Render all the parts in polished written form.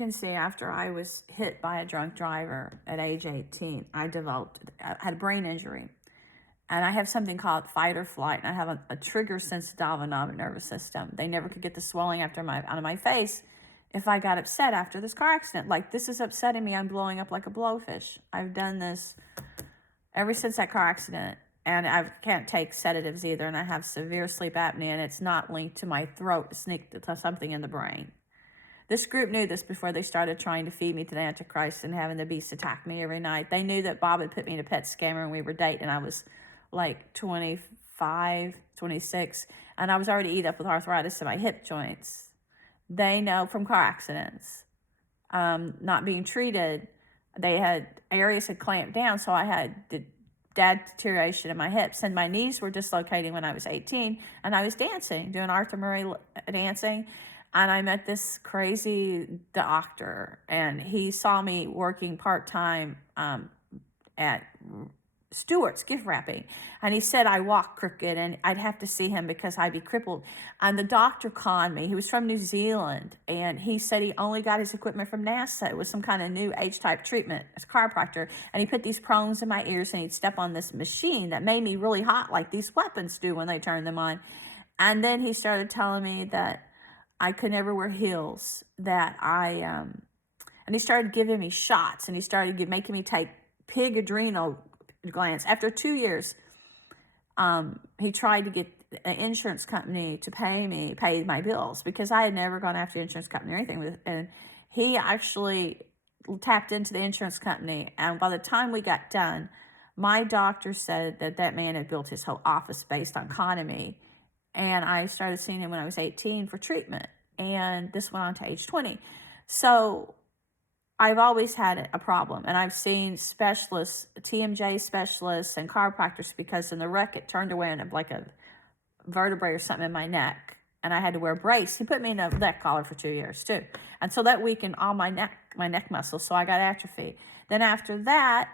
You can see after I was hit by a drunk driver at age 18, I had a brain injury. And I have something called fight or flight, and I have a trigger-sensitive autonomic nervous system. They never could get the swelling out of my face if I got upset after this car accident. Like, this is upsetting me. I'm blowing up like a blowfish. I've done this ever since that car accident, and I can't take sedatives either, and I have severe sleep apnea, and it's not linked to my throat. It's linked to something in the brain. This group knew this before they started trying to feed me to the Antichrist and having the beast attack me every night. They knew that Bob had put me in a pet scammer and we were dating. I was like 25, 26, and I was already eat up with arthritis in my hip joints. They know from car accidents, not being treated. Areas had clamped down, so I had bad deterioration in my hips, and my knees were dislocating when I was 18, and I was dancing, doing Arthur Murray dancing, and I met this crazy doctor, and he saw me working part-time at Stewart's gift wrapping, and he said I walk crooked and I'd have to see him because I'd be crippled. And the doctor conned me. He was from New Zealand, and he said he only got his equipment from NASA. It was some kind of new age-type treatment as a chiropractor, and he put these prongs in my ears, and he'd step on this machine that made me really hot like these weapons do when they turn them on. And then he started telling me that I could never wear heels, and he started giving me shots, and he started making me take pig adrenal glands. After 2 years, he tried to get an insurance company to pay my bills, because I had never gone after the insurance company or anything. And he actually tapped into the insurance company. And by the time we got done, my doctor said that man had built his whole office based on con me. And I started seeing him when I was 18 for treatment. And this went on to age 20. So I've always had a problem, and I've seen specialists, TMJ specialists and chiropractors, because in the wreck it turned away and like a vertebrae or something in my neck, and I had to wear a brace. He put me in a neck collar for 2 years too, and so that weakened all my neck muscles, so I got atrophy. Then after that,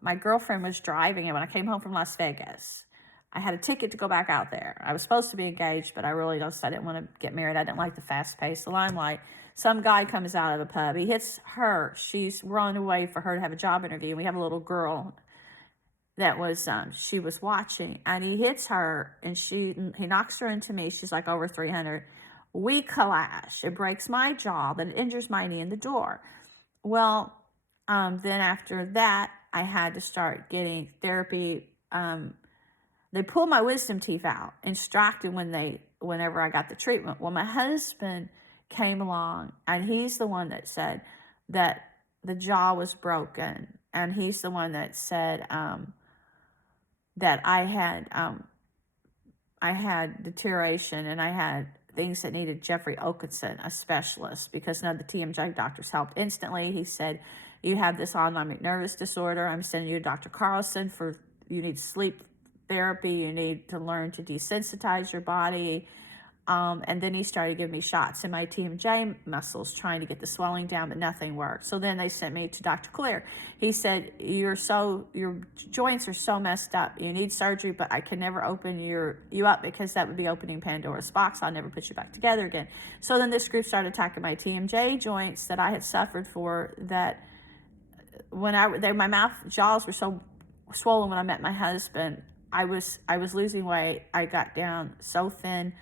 my girlfriend was driving, and when I came home from Las Vegas, I had a ticket to go back out there. I was supposed to be engaged, but I didn't want to get married. I didn't like the fast pace, the limelight. Some guy comes out of a pub. He hits her. We're on the way for her to have a job interview. We have a little girl that was, she was watching, and he hits her, and he knocks her into me. She's like over 300. We clash. It breaks my jaw, then it injures my knee in the door. Well, then after that, I had to start getting therapy. They pulled my wisdom teeth out, extracted whenever I got the treatment. Well, my husband came along, and he's the one that said that the jaw was broken, and he's the one that said that I had deterioration, and I had things that needed Jeffrey Oakenson, a specialist, because none of the TMJ doctors helped instantly. He said, you have this autonomic nervous disorder. I'm sending you to Dr. Carlson you need sleep therapy. You need to learn to desensitize your body. And then he started giving me shots in my TMJ muscles, trying to get the swelling down, but nothing worked. So then they sent me to Dr. Clear. He said, your joints are so messed up. You need surgery, but I can never open you up, because that would be opening Pandora's box. I'll never put you back together again. So then this group started attacking my TMJ joints that I had suffered for, that my jaws were so swollen when I met my husband. I was losing weight. I got down so thin.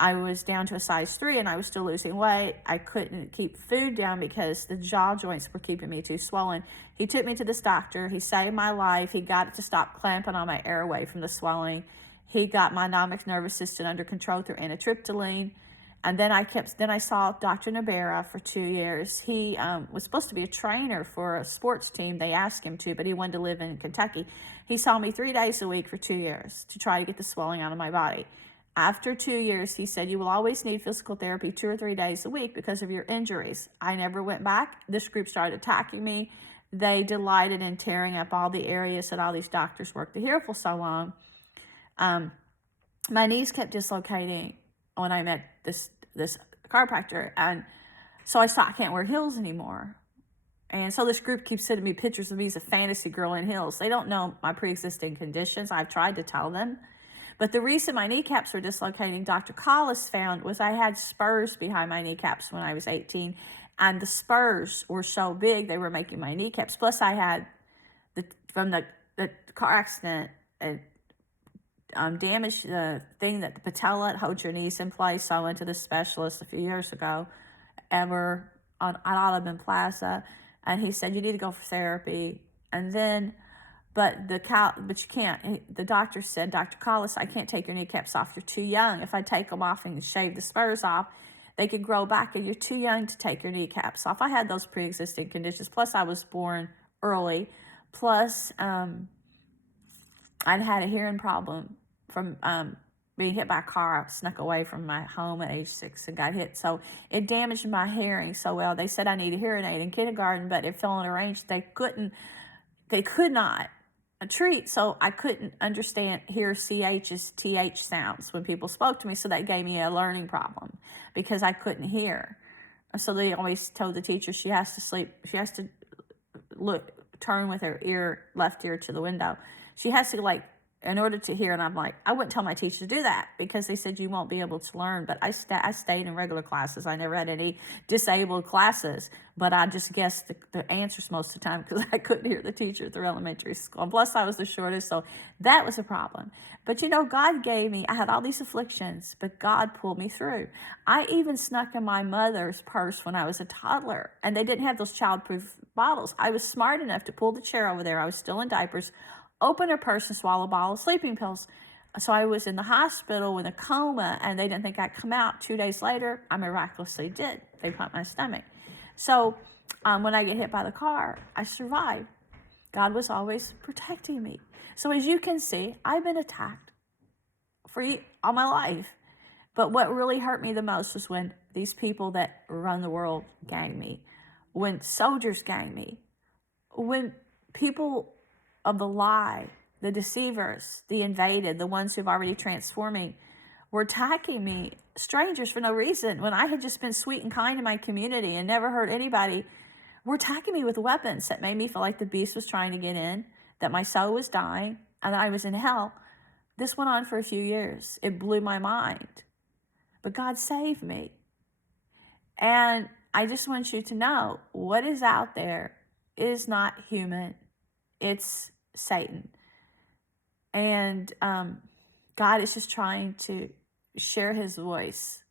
I was down to a size 3, and I was still losing weight. I couldn't keep food down because the jaw joints were keeping me too swollen. He took me to this doctor. He saved my life. He got it to stop clamping on my airway from the swelling. He got my autonomic nervous system under control through amitriptyline. And then I saw Dr. Nabera for 2 years. He was supposed to be a trainer for a sports team. They asked him to, but he wanted to live in Kentucky. He saw me 3 days a week for 2 years to try to get the swelling out of my body. After 2 years, he said, you will always need physical therapy 2 or 3 days a week because of your injuries. I never went back. This group started attacking me. They delighted in tearing up all the areas that all these doctors worked to heal for so long. My knees kept dislocating when I met this chiropractor. And so I thought, I can't wear heels anymore. And so this group keeps sending me pictures of me as a fantasy girl in heels. They don't know my pre-existing conditions. I've tried to tell them. But the reason my kneecaps were dislocating, Dr. Collis found, was I had spurs behind my kneecaps when I was 18. and the spurs were so big they were making my kneecaps. Plus, I had from the car accident, it damaged the thing that the patella holds your knees in place. So I went to the specialist a few years ago, on Audubon Plaza, and he said you need to go for therapy. And then, but you can't. The doctor said, Dr. Collis, I can't take your kneecaps off. You're too young. If I take them off and shave the spurs off, they could grow back, and you're too young to take your kneecaps off. I had those pre-existing conditions. Plus, I was born early. Plus, I'd had a hearing problem from being hit by a car. I snuck away from my home at age 6 and got hit. So it damaged my hearing so well. They said I need a hearing aid in kindergarten, but it fell in a range they could not treat. So I couldn't hear CH's TH sounds when people spoke to me. So that gave me a learning problem because I couldn't hear. So they always told the teacher she has to turn with her left ear to the window. She has to in order to hear, and I'm like, I wouldn't tell my teacher to do that because they said you won't be able to learn. But I stayed in regular classes. I never had any disabled classes, but I just guessed the answers most of the time because I couldn't hear the teacher through elementary school. And plus, I was the shortest, so that was a problem. But God I had all these afflictions, but God pulled me through. I even snuck in my mother's purse when I was a toddler, and they didn't have those childproof bottles. I was smart enough to pull the chair over there. I was still in diapers, open her purse and swallow a bottle of sleeping pills. So I was in the hospital with a coma, and they didn't think I'd come out. 2 days later, I miraculously did. They pumped my stomach. So when I get hit by the car, I survived. God was always protecting me. So as you can see, I've been attacked all my life. But what really hurt me the most was when these people that run the world gang me, when soldiers gang me, when people of the lie, the deceivers, the invaded, the ones who've already transformed me, were attacking me, strangers for no reason, when I had just been sweet and kind to my community and never hurt anybody, were attacking me with weapons that made me feel like the beast was trying to get in, that my soul was dying, and that I was in hell. This went on for a few years. It blew my mind. But God saved me. And I just want you to know what is out there is not human. It's Satan. And God is just trying to share his voice